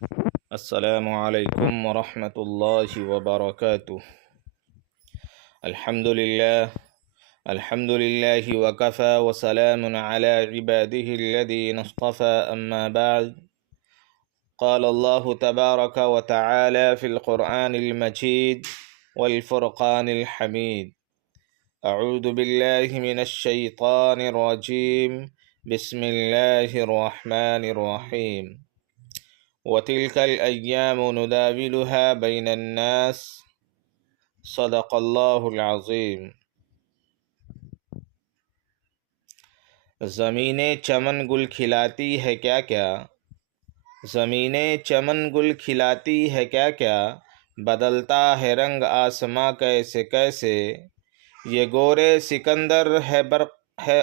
السلام علیکم ورحمۃ اللہ وبرکاتہ۔ الحمد للہ وکفى وسلام علی عباده الذین اصطفى اما بعد۔ قال اللہ تبارک وتعالی فی القرآن المجید والفرقان الحمید۔ اعوذ باللہ من الشیطان الرجیم، بسم اللہ الرحمن الرحیم۔ وَتِلْكَ الْأَيَّامُ نُدَاوِلُهَا بَيْنَ النَّاسِ، صدق اللہ العظیم۔ زمینیں چمن گل کھلاتی ہے کیا کیا، زمینیں چمن گل کھلاتی ہے کیا کیا، بدلتا ہے رنگ آسماں کیسے کیسے، یہ گورے سکندر ہے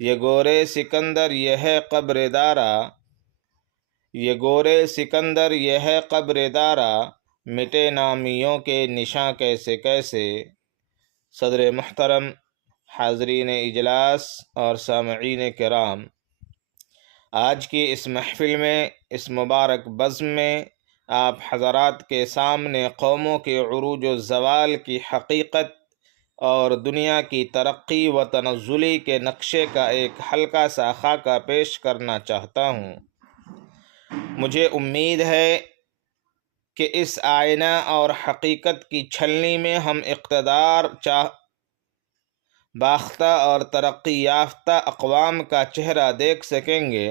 یہ گورے سکندر یہ ہے قبر دارا، یہ گورے سکندر یہ ہے قبر دارا، مٹے نامیوں کے نشاں کیسے کیسے۔ صدر محترم، حاضرین اجلاس اور سامعین کرام، آج کی اس محفل میں، اس مبارک بزم میں آپ حضرات کے سامنے قوموں کے عروج و زوال کی حقیقت اور دنیا کی ترقی و تنزلی کے نقشے کا ایک ہلکا سا خاکہ پیش کرنا چاہتا ہوں۔ مجھے امید ہے کہ اس آئینہ اور حقیقت کی چھلنی میں ہم اقتدار باختہ اور ترقی یافتہ اقوام کا چہرہ دیکھ سکیں گے،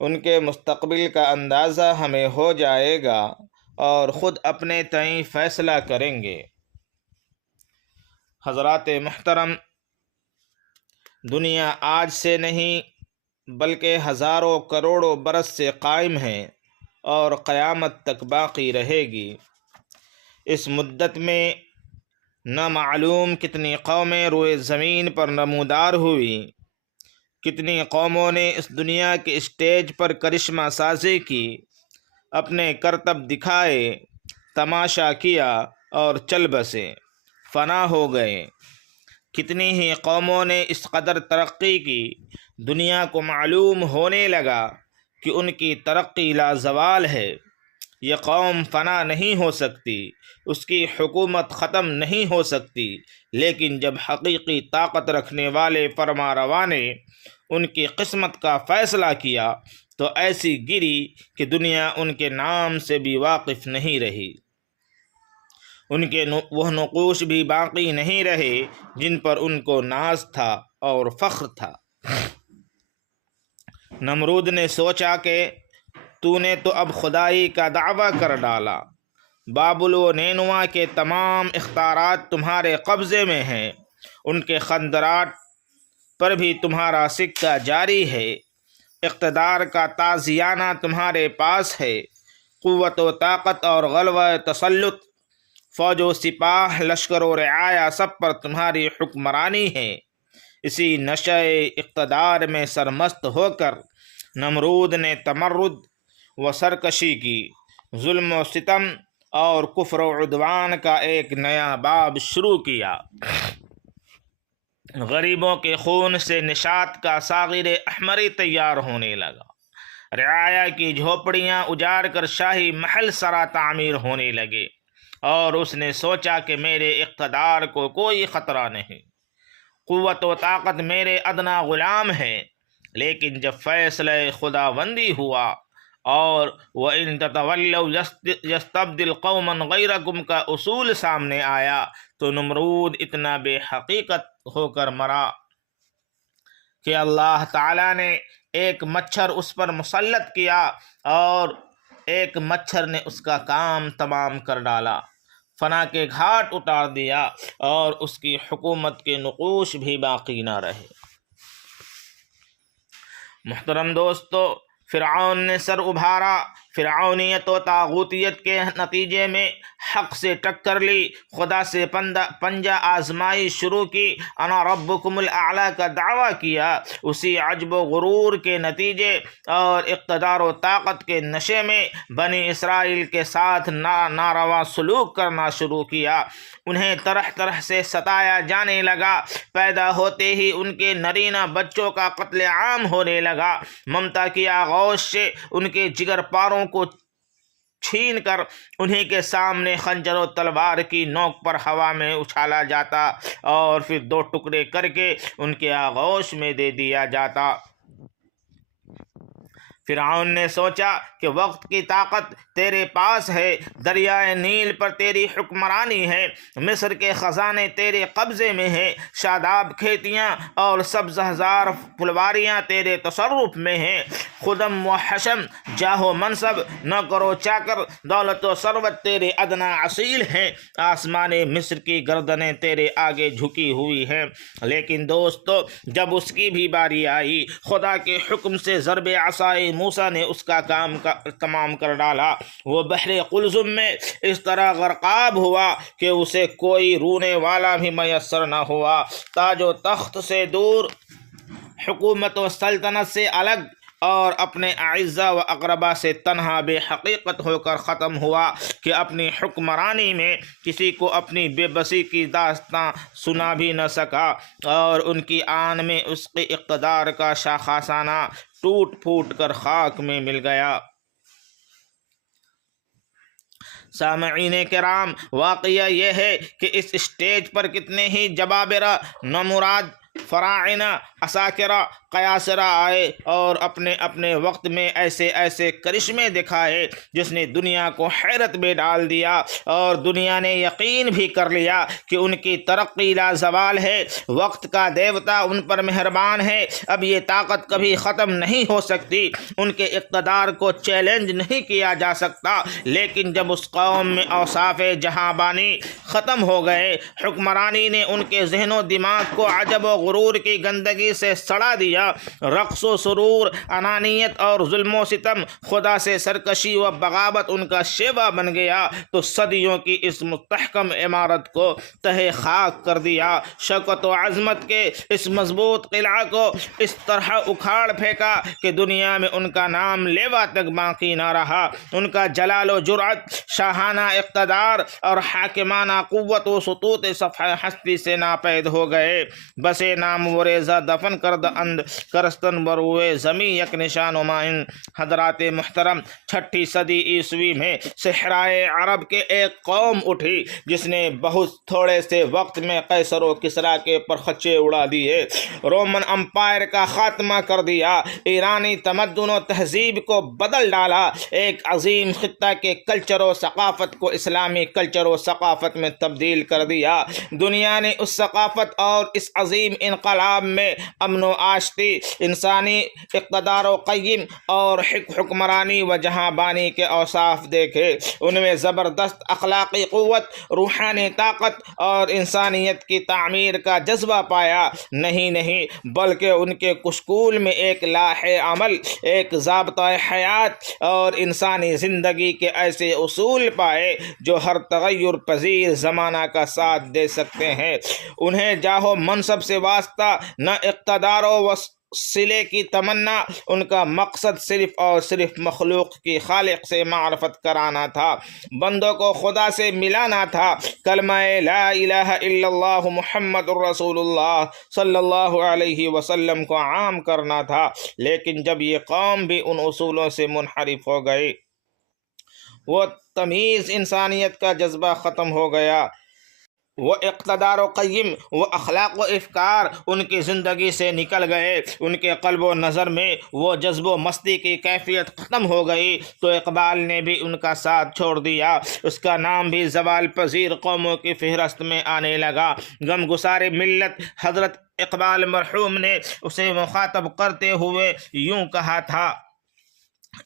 ان کے مستقبل کا اندازہ ہمیں ہو جائے گا اور خود اپنے تئیں فیصلہ کریں گے۔ حضرات محترم، دنیا آج سے نہیں بلکہ ہزاروں کروڑوں برس سے قائم ہے اور قیامت تک باقی رہے گی۔ اس مدت میں نہ معلوم کتنی قومیں روئے زمین پر نمودار ہوئیں، کتنی قوموں نے اس دنیا کے اسٹیج پر کرشمہ سازی کی، اپنے کرتب دکھائے، تماشا کیا اور چل بسے، فنا ہو گئے۔ کتنی ہی قوموں نے اس قدر ترقی کی، دنیا کو معلوم ہونے لگا کہ ان کی ترقی لازوال ہے، یہ قوم فنا نہیں ہو سکتی، اس کی حکومت ختم نہیں ہو سکتی، لیکن جب حقیقی طاقت رکھنے والے فرما روا نے ان کی قسمت کا فیصلہ کیا تو ایسی گری کہ دنیا ان کے نام سے بھی واقف نہیں رہی، ان کے وہ نقوش بھی باقی نہیں رہے جن پر ان کو ناز تھا اور فخر تھا۔ نمرود نے سوچا کہ تو نے تو اب خدائی کا دعویٰ کر ڈالا، بابل و نینوا کے تمام اختیارات تمہارے قبضے میں ہیں، ان کے خندرات پر بھی تمہارا سکہ جاری ہے، اقتدار کا تازیانہ تمہارے پاس ہے، قوت و طاقت اور غلبہ تسلط، فوج و سپاہ، لشکر و رعایا سب پر تمہاری حکمرانی ہے۔ اسی نشہ اقتدار میں سرمست ہو کر نمرود نے تمرد و سرکشی کی، ظلم و ستم اور کفر و عدوان کا ایک نیا باب شروع کیا۔ غریبوں کے خون سے نشاط کا ساغر احمری تیار ہونے لگا، رعایا کی جھوپڑیاں اجاڑ کر شاہی محل سرا تعمیر ہونے لگے، اور اس نے سوچا کہ میرے اقتدار کو کوئی خطرہ نہیں، قوت و طاقت میرے ادنا غلام ہے۔ لیکن جب فیصلہ خداوندی ہوا اور وَإِن تَتَوَلَّوْا يَسْتَبْدِلْ قَوْمًا غَيْرَكُمْ کا اصول سامنے آیا تو نمرود اتنا بے حقیقت ہو کر مرا کہ اللہ تعالیٰ نے ایک مچھر اس پر مسلط کیا اور ایک مچھر نے اس کا کام تمام کر ڈالا، فنا کے گھاٹ اتار دیا اور اس کی حکومت کے نقوش بھی باقی نہ رہے۔ محترم دوستو، فرعون نے سر ابھارا، فرعونیت و طاغوتیت کے نتیجے میں حق سے ٹکر لی، خدا سے پنجہ آزمائی شروع کی، انا ربکم الاعلی کا دعویٰ کیا، اسی عجب و غرور کے نتیجے اور اقتدار و طاقت کے نشے میں بنی اسرائیل کے ساتھ ناروا سلوک کرنا شروع کیا، انہیں طرح طرح سے ستایا جانے لگا، پیدا ہوتے ہی ان کے نرینہ بچوں کا قتل عام ہونے لگا، ممتا کی آغوش آغوش سے ان کے جگر پاروں کو چھین کر انہیں کے سامنے خنجر و تلوار کی نوک پر ہوا میں اچھالا جاتا اور پھر 2 ٹکڑے کر کے ان کے آغوش میں دے دیا جاتا۔ فرعون نے سوچا کہ وقت کی طاقت تیرے پاس ہے، دریائے نیل پر تیری حکمرانی ہے، مصر کے خزانے تیرے قبضے میں ہیں، شاداب کھیتیاں اور سبز ہزار پھلواریاں تیرے تصرف میں ہیں، خدم و حشم، جاہ و منصب، نوکر و چاکر، دولت و ثروت تیرے ادنا اصیل ہیں، آسمان مصر کی گردنیں تیرے آگے جھکی ہوئی ہیں۔ لیکن دوستو، جب اس کی بھی باری آئی، خدا کے حکم سے ضرب عصائے موسیٰ نے اس کا کام تمام کر ڈالا۔ وہ بحر قلزم میں اس طرح غرقاب ہوا کہ اسے کوئی رونے والا بھی میسر نہ ہوا۔ تاج و تخت سے دور، حکومت و سلطنت سے الگ اور اپنے اعزاء و اقربا سے تنہا بے حقیقت ہو کر ختم ہوا کہ اپنی حکمرانی میں کسی کو اپنی بے بسی کی داستاں سنا بھی نہ سکا، اور ان کی آن میں اس کے اقتدار کا شاخسانہ ٹوٹ پھوٹ کر خاک میں مل گیا۔ سامعین کرام، واقعہ یہ ہے کہ اس اسٹیج پر کتنے ہی جبابرہ، نامراد، فراعنہ، عساکرہ، قیاصرہ آئے اور اپنے اپنے وقت میں ایسے ایسے کرشمے دکھائے جس نے دنیا کو حیرت میں ڈال دیا، اور دنیا نے یقین بھی کر لیا کہ ان کی ترقی لازوال ہے، وقت کا دیوتا ان پر مہربان ہے، اب یہ طاقت کبھی ختم نہیں ہو سکتی، ان کے اقتدار کو چیلنج نہیں کیا جا سکتا۔ لیکن جب اس قوم میں اوصاف جہاں بانی ختم ہو گئے، حکمرانی نے ان کے ذہن و دماغ کو عجب و غرور کی گندگی سے سڑا دیا، رقص و سرور، انانیت اور ظلم و ستم، خدا سے سرکشی و بغاوت ان کا شیوا بن گیا، تو صدیوں کی اس مستحکم عمارت کو تہہ خاک کر دیا۔ شوکت و عظمت کے اس مضبوط قلعہ کو اس طرح اکھاڑ پھینکا کہ دنیا میں ان کا نام لیوا تک باقی نہ رہا، ان کا جلال و جرأت، شاہانہ اقتدار اور حاکمانہ قوت و سطوت صفحہ ہستی سے ناپید ہو گئے۔ بسے نام و ریزہ دفن کرد اند کرستن بروئے زمیں یک نشان نمائن۔ حضرات محترم، 6ٹھی صدی عیسوی میں صحرائے عرب کے ایک قوم اٹھی جس نے بہت تھوڑے سے وقت میں قیصر و کسریٰ کے پرخچے اڑا دیے، رومن امپائر کا خاتمہ کر دیا، ایرانی تمدن و تہذیب کو بدل ڈالا، ایک عظیم خطہ کے کلچر و ثقافت کو اسلامی کلچر و ثقافت میں تبدیل کر دیا۔ دنیا نے اس ثقافت اور اس عظیم انقلاب میں امن و آشتی، انسانی اقتدار و قیم اور حکمرانی و جہاں بانی کے اوصاف دیکھے۔ ان میں زبردست اخلاقی قوت، روحانی طاقت اور انسانیت کی تعمیر کا جذبہ پایا، نہیں بلکہ ان کے کشکول میں ایک لاہ عمل، ایک ضابطۂ حیات اور انسانی زندگی کے ایسے اصول پائے جو ہر تغیر پذیر زمانہ کا ساتھ دے سکتے ہیں۔ انہیں جاہ و منصب سے واسطہ نہ اقتدار و وسیلے کی تمنا، ان کا مقصد صرف اور صرف مخلوق کی خالق سے معرفت کرانا تھا، بندوں کو خدا سے ملانا تھا، کلمہ لا الہ الا اللہ محمد الرسول اللہ صلی اللہ علیہ وسلم کو عام کرنا تھا۔ لیکن جب یہ قوم بھی ان اصولوں سے منحرف ہو گئی، وہ تمیز، انسانیت کا جذبہ ختم ہو گیا، وہ اقتدار و قیم، وہ اخلاق و افکار ان کی زندگی سے نکل گئے، ان کے قلب و نظر میں وہ جذب و مستی کی کیفیت ختم ہو گئی، تو اقبال نے بھی ان کا ساتھ چھوڑ دیا، اس کا نام بھی زوال پذیر قوموں کی فہرست میں آنے لگا۔ غم گسار ملت حضرت اقبال مرحوم نے اسے مخاطب کرتے ہوئے یوں کہا تھا: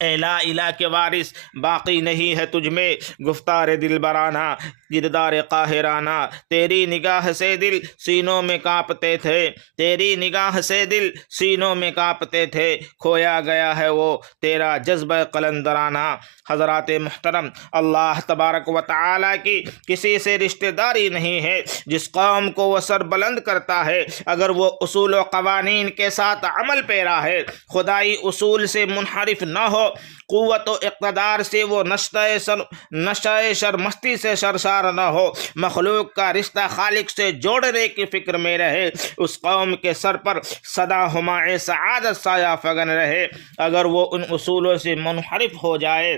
اے لا الہ کے وارث، باقی نہیں ہے تجھ میں گفتار دلبرانہ، کردار قاہرانہ، تیری نگاہ سے دل سینوں میں کانپتے تھے، تیری نگاہ سے دل سینوں میں کانپتے تھے، کھویا گیا ہے وہ تیرا جذبہ قلندرانہ۔ حضرات محترم، اللہ تبارک و تعالیٰ کی کسی سے رشتہ داری نہیں ہے، جس قوم کو وہ سر بلند کرتا ہے اگر وہ اصول و قوانین کے ساتھ عمل پیرا ہے، خدائی اصول سے منحرف نہ ہو، قوت و اقتدار سے وہ نشۂ شرمستی سے سرشار انکسار نہ ہو، مخلوق کا رشتہ خالق سے جوڑنے کی فکر میں رہے، اس قوم کے سر پر سدا ہمائے سعادت سایہ فگن رہے۔ اگر وہ ان اصولوں سے منحرف ہو جائے،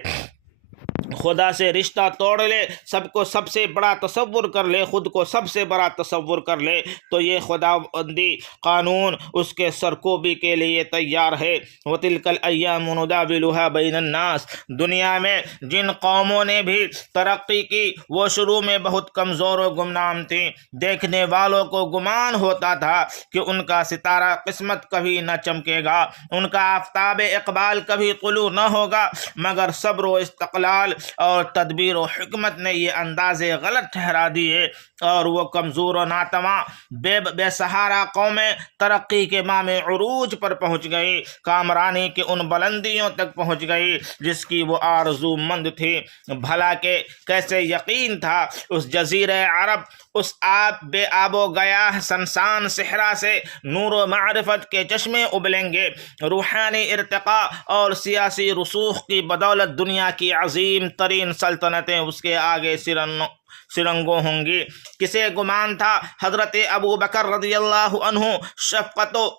خدا سے رشتہ توڑ لے، سب کو سب سے بڑا تصور کر لے، خود کو سب سے بڑا تصور کر لے، تو یہ خداوندی قانون اس کے سرکوبی کے لیے تیار ہے۔ وَتِلْكَ الْأَيَّامُ نُدَاوِلُهَا بَيْنَ النَّاسِ، دنیا میں جن قوموں نے بھی ترقی کی وہ شروع میں بہت کمزور و گمنام تھیں، دیکھنے والوں کو گمان ہوتا تھا کہ ان کا ستارہ قسمت کبھی نہ چمکے گا، ان کا آفتاب اقبال کبھی طلوع نہ ہوگا، مگر صبر و استقلال اور تدبیر و حکمت نے یہ اندازے غلط ٹھہرا دیے، اور وہ کمزور و ناتواں بے سہارا قومیں ترقی کے مام عروج پر پہنچ گئی، کامرانی کے ان بلندیوں تک پہنچ گئی جس کی وہ آرزو مند تھی۔ بھلا کہ کیسے یقین تھا اس جزیرہ عرب، اس بے آب و گیاہ سنسان صحرا سے نور و معرفت کے چشمے ابلیں گے، روحانی ارتقاء اور سیاسی رسوخ کی بدولت دنیا کی عظیم ترین سلطنتیں اس کے آگے سرنگوں ہوں گی۔ کسے گمان تھا حضرت ابو بکر رضی اللہ عنہ شفقت و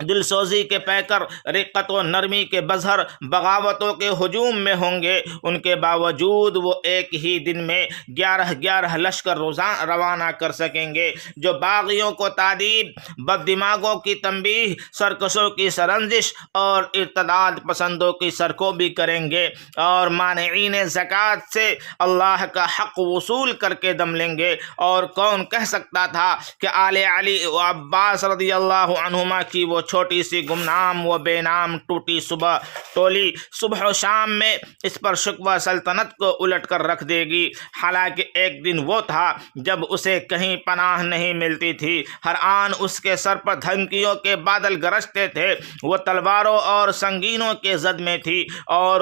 دل سوزی کے پیکر، رقت و نرمی کے بظہر، بغاوتوں کے ہجوم میں ہوں گے؟ ان کے باوجود وہ ایک ہی دن میں 11 لشکر روانہ کر سکیں گے، جو باغیوں کو تادیب، بد دماغوں کی تنبیہ، سرکشوں کی سرنجش اور ارتداد پسندوں کی سرکوبی کریں گے، اور مانعین زکوٰۃ سے اللہ کا حق وصول کر کے دم لیں گے۔ اور کون کہہ سکتا تھا کہ آل علی و عباس رضی اللہ عنہما کی وہ چھوٹی سی گمنام و بے نام ٹولی صبح و شام میں اس پر شکوہ سلطنت کو الٹ کر رکھ دے گی؟ حالانکہ ایک دن وہ تھا جب اسے کہیں پناہ نہیں ملتی تھی، ہر آن اس کے سر پر دھمکیوں کے بادل گرجتے تھے، وہ تلواروں اور سنگینوں کے زد میں تھی، اور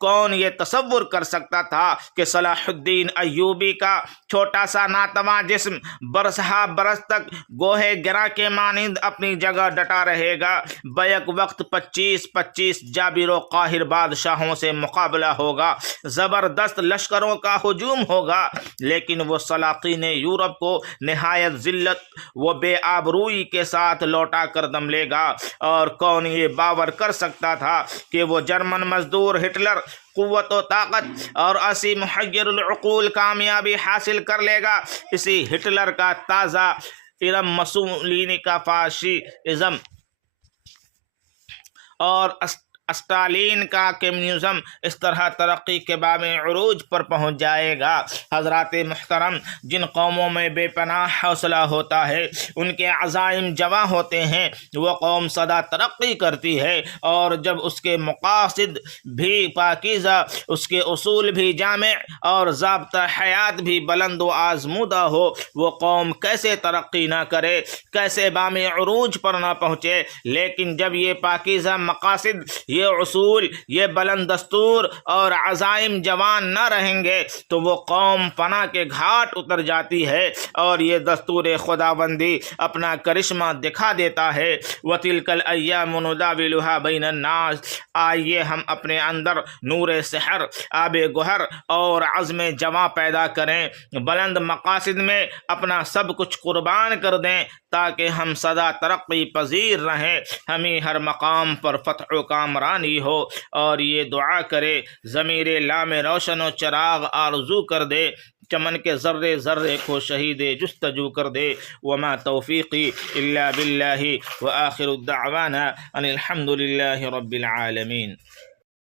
کون یہ تصور کر سکتا تھا کہ صلاح الدین ایوبی کا چھوٹا سا ناتواں جسم برسہ برس تک گوہے گراں کے مانند اپنی جگہ ڈٹا رہے گا، بیک وقت 25 جابر و قاہر بادشاہوں سے مقابلہ ہوگا، زبردست لشکروں کا ہجوم ہوگا، لیکن وہ سلاطین یورپ کو نہایت ذلت و بے آبروئی کے ساتھ لوٹا کر دم لے گا۔ اور کون یہ باور کر سکتا تھا کہ وہ جرمن مزدور ہٹلر قوت و طاقت اور ایسی محیر العقول کامیابی حاصل کر لے گا؟ اسی ہٹلر کا تازہ ارم، مسولینی کا فاشیزم اور اسٹالین کا کمیونزم اس طرح ترقی کے بام عروج پر پہنچ جائے گا۔ حضرات محترم، جن قوموں میں بے پناہ حوصلہ ہوتا ہے، ان کے عزائم جواں ہوتے ہیں، وہ قوم سدا ترقی کرتی ہے، اور جب اس کے مقاصد بھی پاکیزہ، اس کے اصول بھی جامع اور ضابطہ حیات بھی بلند و آزمودہ ہو، وہ قوم کیسے ترقی نہ کرے، کیسے بام عروج پر نہ پہنچے؟ لیکن جب یہ پاکیزہ مقاصد، یہ اصول، یہ بلند دستور اور عزائم جوان نہ رہیں گے تو وہ قوم فنا کے گھاٹ اتر جاتی ہے، اور یہ دستور خداوندی اپنا کرشمہ دکھا دیتا ہے۔ وَتِلْكَ الْأَيَّامُ نُدَاوِلُهَا بَيْنَ النَّاسِ، آئیے ہم اپنے اندر نور سحر، آب گوہر اور عزم جواں پیدا کریں، بلند مقاصد میں اپنا سب کچھ قربان کر دیں تاکہ ہم سدا ترقی پذیر رہیں، ہمیں ہر مقام پر فتح و کامرانی ہو۔ اور یہ دعا کرے ضمیر لام روشن و چراغ آرزو کر دے، چمن کے ذرے ذرے کو شہید جستجو کر دے۔ وما توفیقی الا باللہ، وآخر الدعوانا ان الحمد للہ رب العالمین۔